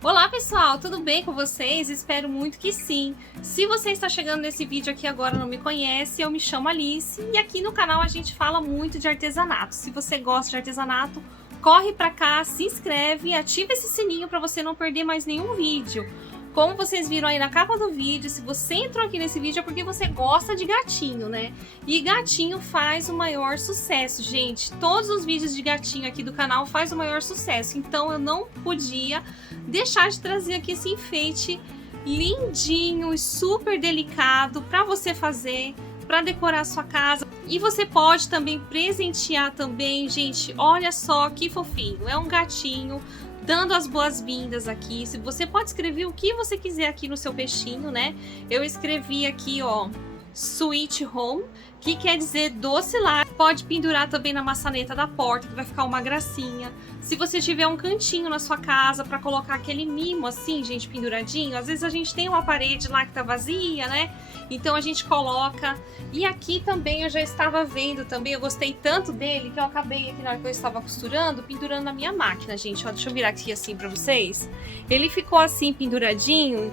Olá pessoal, tudo bem com vocês? Espero muito que sim. Se você está chegando nesse vídeo aqui agora e não me conhece, eu me chamo Alice e aqui no canal a gente fala muito de artesanato. Se você gosta de artesanato, corre pra cá, se inscreve e ativa esse sininho para você não perder mais nenhum vídeo. Como vocês viram aí na capa do vídeo, se você entrou aqui nesse vídeo é porque você gosta de gatinho, né? E gatinho faz o maior sucesso, gente. Todos os vídeos de gatinho aqui do canal faz o maior sucesso. Então eu não podia deixar de trazer aqui esse enfeite lindinho e super delicado para você fazer, para decorar a sua casa. E você pode também presentear também, gente. Olha só que fofinho. É um gatinho dando as boas-vindas aqui. Se você pode escrever o que você quiser aqui no seu peixinho, né? Eu escrevi aqui, ó, Sweet Home, que quer dizer doce lar. Pode pendurar também na maçaneta da porta, que vai ficar uma gracinha. Se você tiver um cantinho na sua casa para colocar aquele mimo assim, gente, penduradinho, às vezes a gente tem uma parede lá que tá vazia, né? Então a gente coloca. E aqui também eu já estava vendo também, eu gostei tanto dele que eu acabei aqui na hora que eu estava costurando, pendurando na minha máquina, gente. Ó, deixa eu virar aqui assim para vocês. Ele ficou assim penduradinho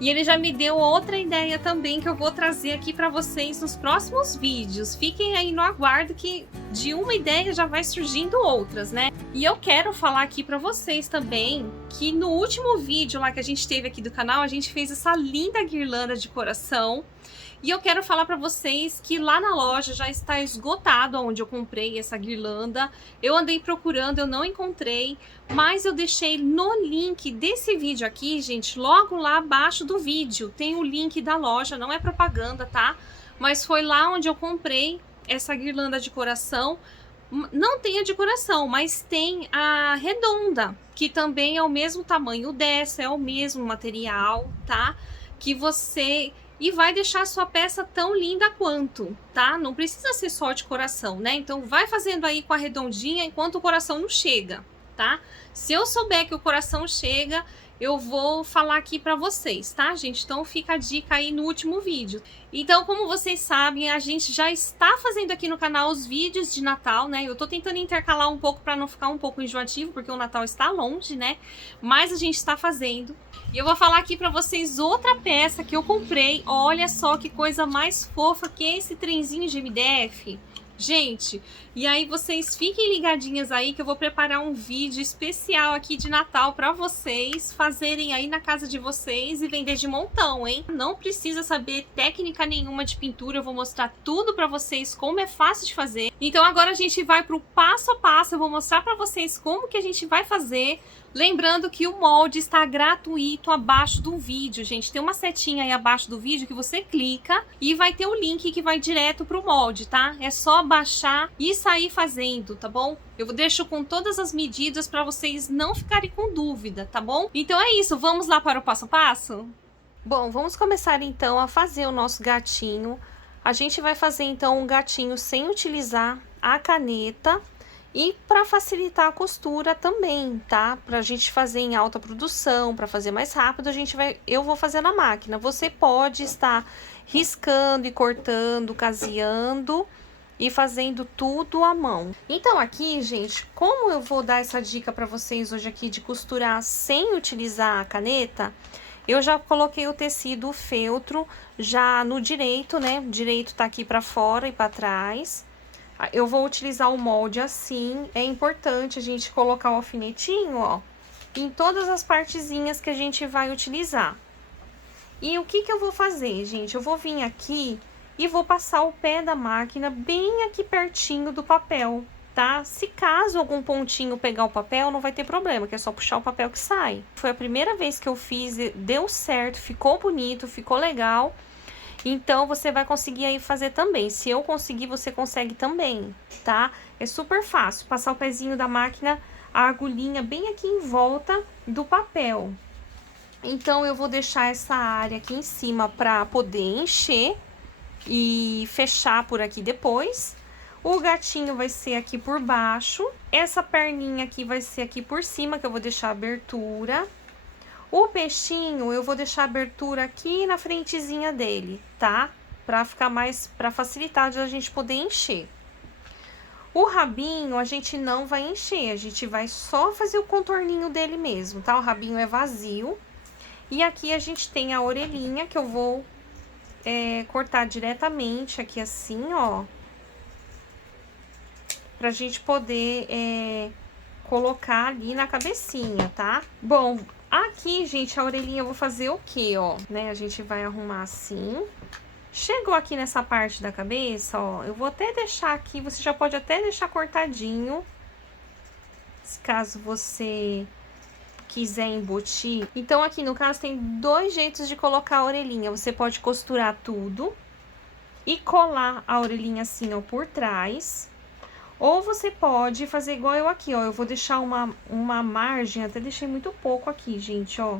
e ele já me deu outra ideia também que eu vou trazer aqui para vocês nos próximos vídeos. Fiquem aí no aguardo que de uma ideia já vai surgindo outras, né? E eu quero falar aqui para vocês também que no último vídeo lá que a gente teve aqui do canal, a gente fez essa linda guirlanda de coração. E eu quero falar para vocês que lá na loja já está esgotado onde eu comprei essa guirlanda. Eu andei procurando, eu não encontrei, mas eu deixei no link desse vídeo aqui, gente, logo lá abaixo do vídeo. Tem o link da loja, não é propaganda, tá? Mas foi lá onde eu comprei essa guirlanda de coração. Não tem a de coração, mas tem a redonda, que também é o mesmo tamanho dessa, é o mesmo material, tá? Que você... E vai deixar a sua peça tão linda quanto, tá? Não precisa ser só de coração, né? Então vai fazendo aí com a redondinha enquanto o coração não chega, tá? Se eu souber que o coração chega, eu vou falar aqui pra vocês, tá, gente? Então fica a dica aí no último vídeo. Então, como vocês sabem, a gente já está fazendo aqui no canal os vídeos de Natal, né? Eu tô tentando intercalar um pouco pra não ficar um pouco enjoativo, porque o Natal está longe, né? Mas a gente está fazendo. E eu vou falar aqui pra vocês outra peça que eu comprei. Olha só que coisa mais fofa que é esse trenzinho de MDF. Gente, e aí vocês fiquem ligadinhas aí que eu vou preparar um vídeo especial aqui de Natal para vocês fazerem aí na casa de vocês e vender de montão, hein? Não precisa saber técnica nenhuma de pintura, eu vou mostrar tudo para vocês como é fácil de fazer. Então agora a gente vai pro passo a passo, eu vou mostrar para vocês como que a gente vai fazer. Lembrando que o molde está gratuito abaixo do vídeo, gente. Tem uma setinha aí abaixo do vídeo que você clica e vai ter o link que vai direto pro molde, tá? É só baixar e sair fazendo, tá bom? Eu deixo com todas as medidas para vocês não ficarem com dúvida, tá bom? Então é isso, vamos lá para o passo a passo? Bom, vamos começar então a fazer o nosso gatinho. A gente vai fazer então um gatinho sem utilizar a caneta. E para facilitar a costura também, tá? Pra gente fazer em alta produção, para fazer mais rápido, eu vou fazer na máquina. Você pode estar riscando e cortando, caseando e fazendo tudo à mão. Então aqui, gente, como eu vou dar essa dica para vocês hoje aqui de costurar sem utilizar a caneta, eu já coloquei o tecido feltro já no direito, né? O direito tá aqui para fora e para trás. Eu vou utilizar o molde assim. É importante a gente colocar o alfinetinho, ó, em todas as partezinhas que a gente vai utilizar. E o que eu vou fazer, gente? Eu vou vir aqui e vou passar o pé da máquina bem aqui pertinho do papel, tá? Se caso algum pontinho pegar o papel, não vai ter problema, que é só puxar o papel que sai. Foi a primeira vez que eu fiz, deu certo, ficou bonito, ficou legal. Então, você vai conseguir aí fazer também. Se eu conseguir, você consegue também, tá? É super fácil. Passar o pezinho da máquina, a agulhinha bem aqui em volta do papel. Então, eu vou deixar essa área aqui em cima para poder encher e fechar por aqui depois. O gatinho vai ser aqui por baixo. Essa perninha aqui vai ser aqui por cima, que eu vou deixar a abertura. O peixinho, eu vou deixar a abertura aqui na frentezinha dele, tá? Pra ficar mais, pra facilitar de a gente poder encher. O rabinho a gente não vai encher, a gente vai só fazer o contorninho dele mesmo, tá? O rabinho é vazio. E aqui a gente tem a orelhinha que eu vou cortar diretamente aqui assim, ó. Pra gente poder colocar ali na cabecinha, tá? Bom, aqui, gente, a orelhinha eu vou fazer o quê, ó? Né? A gente vai arrumar assim. Chegou aqui nessa parte da cabeça, ó, eu vou até deixar aqui, você já pode até deixar cortadinho, se caso você quiser embutir. Então, aqui no caso tem 2 jeitos de colocar a orelhinha. Você pode costurar tudo e colar a orelhinha assim, ó, por trás. Ou você pode fazer igual eu aqui, ó, eu vou deixar uma margem, até deixei muito pouco aqui, gente, ó.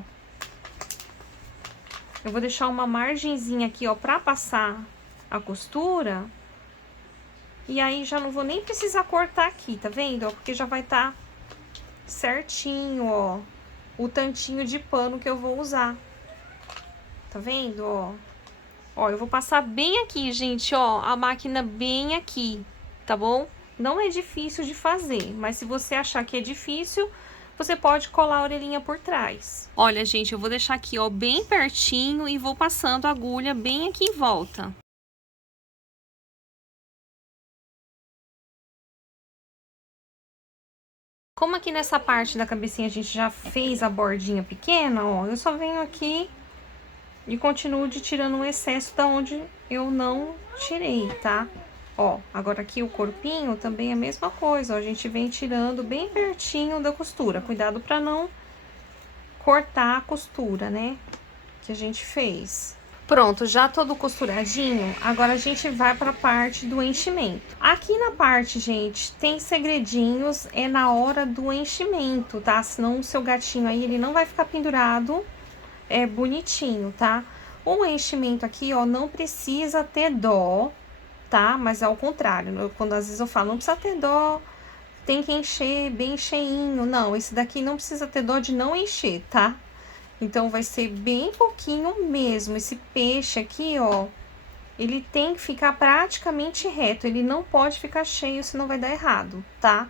Eu vou deixar uma margenzinha aqui, ó, pra passar a costura. E aí, já não vou nem precisar cortar aqui, tá vendo? Ó, porque já vai tá certinho, ó, o tantinho de pano que eu vou usar. Tá vendo, ó? Ó, eu vou passar bem aqui, gente, ó, a máquina bem aqui, tá bom? Não é difícil de fazer, mas se você achar que é difícil, você pode colar a orelhinha por trás. Olha, gente, eu vou deixar aqui, ó, bem pertinho e vou passando a agulha bem aqui em volta. Como aqui nessa parte da cabecinha a gente já fez a bordinha pequena, ó, eu só venho aqui e continuo tirando o excesso da onde eu não tirei, tá? Ó, agora aqui o corpinho também é a mesma coisa, ó, a gente vem tirando bem pertinho da costura. Cuidado pra não cortar a costura, né, que a gente fez. Pronto, já todo costuradinho, agora a gente vai pra parte do enchimento. Aqui na parte, gente, tem segredinhos, é na hora do enchimento, tá? Senão o seu gatinho aí, ele não vai ficar pendurado bonitinho, tá? O enchimento aqui, ó, não precisa ter dó, tá? Mas é ao contrário, quando às vezes eu falo, não precisa ter dó, tem que encher bem cheinho. Não, esse daqui não precisa ter dó de não encher, tá? Então, vai ser bem pouquinho mesmo. Esse peixe aqui, ó, ele tem que ficar praticamente reto, ele não pode ficar cheio, senão vai dar errado, tá?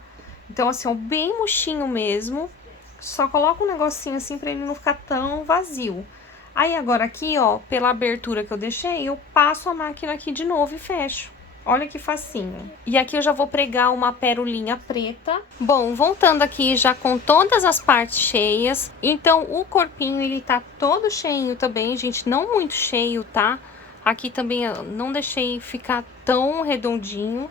Então, assim, ó, bem murchinho mesmo, só coloca um negocinho assim pra ele não ficar tão vazio. Aí, agora aqui, ó, pela abertura que eu deixei, eu passo a máquina aqui de novo e fecho. Olha que facinho. E aqui eu já vou pregar uma perolinha preta. Bom, voltando aqui já com todas as partes cheias. Então, o corpinho, ele tá todo cheinho também, gente, não muito cheio, tá? Aqui também eu não deixei ficar tão redondinho.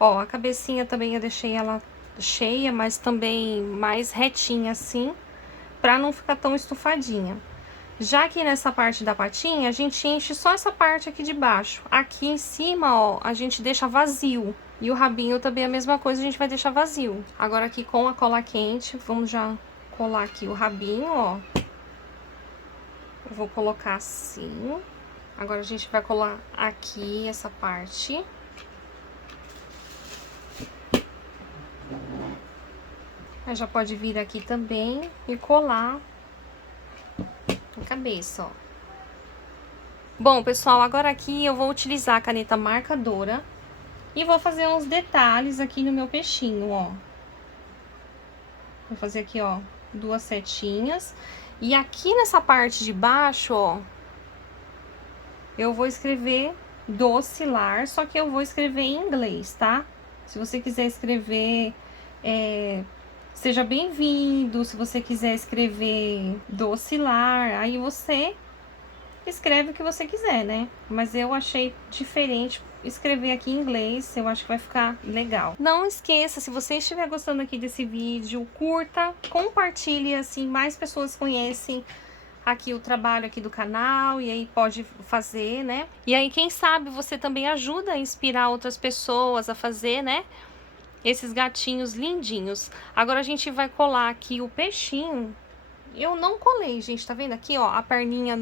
Ó, a cabecinha também eu deixei ela cheia, mas também mais retinha assim, pra não ficar tão estufadinha. Já aqui nessa parte da patinha, a gente enche só essa parte aqui de baixo. Aqui em cima, ó, a gente deixa vazio. E o rabinho também é a mesma coisa, a gente vai deixar vazio. Agora aqui com a cola quente, vamos já colar aqui o rabinho, ó. Eu vou colocar assim. Agora a gente vai colar aqui essa parte. Aí já pode vir aqui também e colar a cabeça, ó. Bom, pessoal, agora aqui eu vou utilizar a caneta marcadora e vou fazer uns detalhes aqui no meu peixinho, ó. Vou fazer aqui, ó, 2 setinhas. E aqui nessa parte de baixo, ó, eu vou escrever docilar, só que eu vou escrever em inglês, tá? Se você quiser escrever seja bem-vindo, se você quiser escrever docilar, aí você escreve o que você quiser, né? Mas eu achei diferente escrever aqui em inglês, eu acho que vai ficar legal. Não esqueça, se você estiver gostando aqui desse vídeo, curta, compartilhe, assim, mais pessoas conhecem aqui o trabalho aqui do canal, e aí pode fazer, né? E aí, quem sabe, você também ajuda a inspirar outras pessoas a fazer, né? Esses gatinhos lindinhos. Agora a gente vai colar aqui o peixinho. Eu não colei, gente, tá vendo aqui, ó, a perninha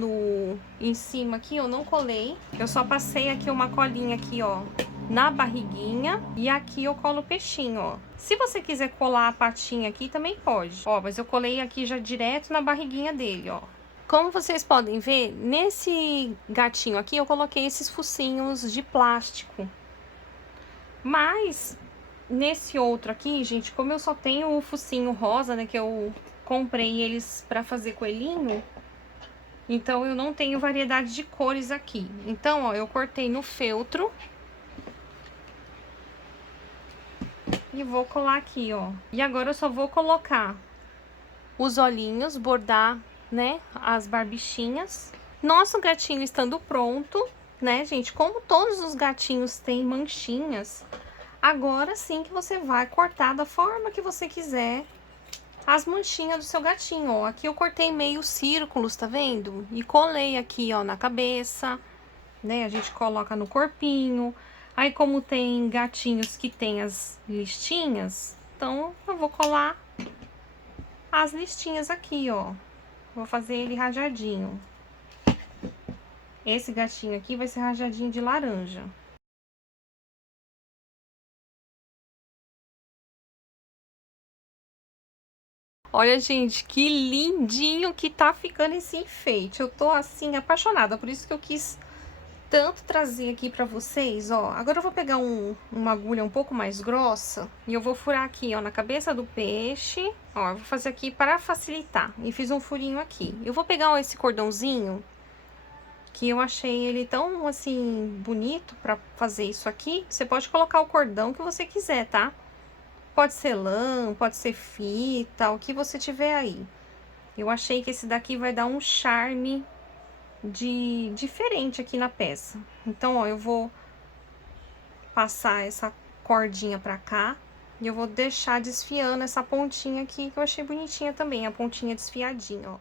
em cima aqui, eu não colei. Eu só passei aqui uma colinha aqui, ó, na barriguinha. E aqui eu colo o peixinho, ó. Se você quiser colar a patinha aqui, também pode. Ó, mas eu colei aqui já direto na barriguinha dele, ó. Como vocês podem ver, nesse gatinho aqui, eu coloquei esses focinhos de plástico. Mas nesse outro aqui, gente, como eu só tenho o focinho rosa, né, que eu comprei eles pra fazer coelhinho, então eu não tenho variedade de cores aqui. Então, ó, eu cortei no feltro e vou colar aqui, ó. E agora eu só vou colocar os olhinhos, bordar, né, as barbichinhas. Nosso gatinho estando pronto, né, gente, como todos os gatinhos têm manchinhas, agora sim que você vai cortar da forma que você quiser as manchinhas do seu gatinho, ó. Aqui eu cortei meio círculos, tá vendo? E colei aqui, ó, na cabeça, né, a gente coloca no corpinho. Aí, como tem gatinhos que tem as listinhas, então eu vou colar as listinhas aqui, ó. Vou fazer ele rajadinho. Esse gatinho aqui vai ser rajadinho de laranja. Olha, gente, que lindinho que tá ficando esse enfeite. Eu tô, assim, apaixonada. Por isso que eu quis tanto trazer aqui pra vocês, ó. Agora eu vou pegar uma agulha um pouco mais grossa e eu vou furar aqui, ó, na cabeça do peixe. Ó, eu vou fazer aqui para facilitar. E fiz um furinho aqui. Eu vou pegar, ó, esse cordãozinho, que eu achei ele tão, assim, bonito pra fazer isso aqui. Você pode colocar o cordão que você quiser, tá? Pode ser lã, pode ser fita, o que você tiver aí. Eu achei que esse daqui vai dar um charme diferente aqui na peça. Então, ó, eu vou passar essa cordinha pra cá e eu vou deixar desfiando essa pontinha aqui, que eu achei bonitinha também, a pontinha desfiadinha, ó.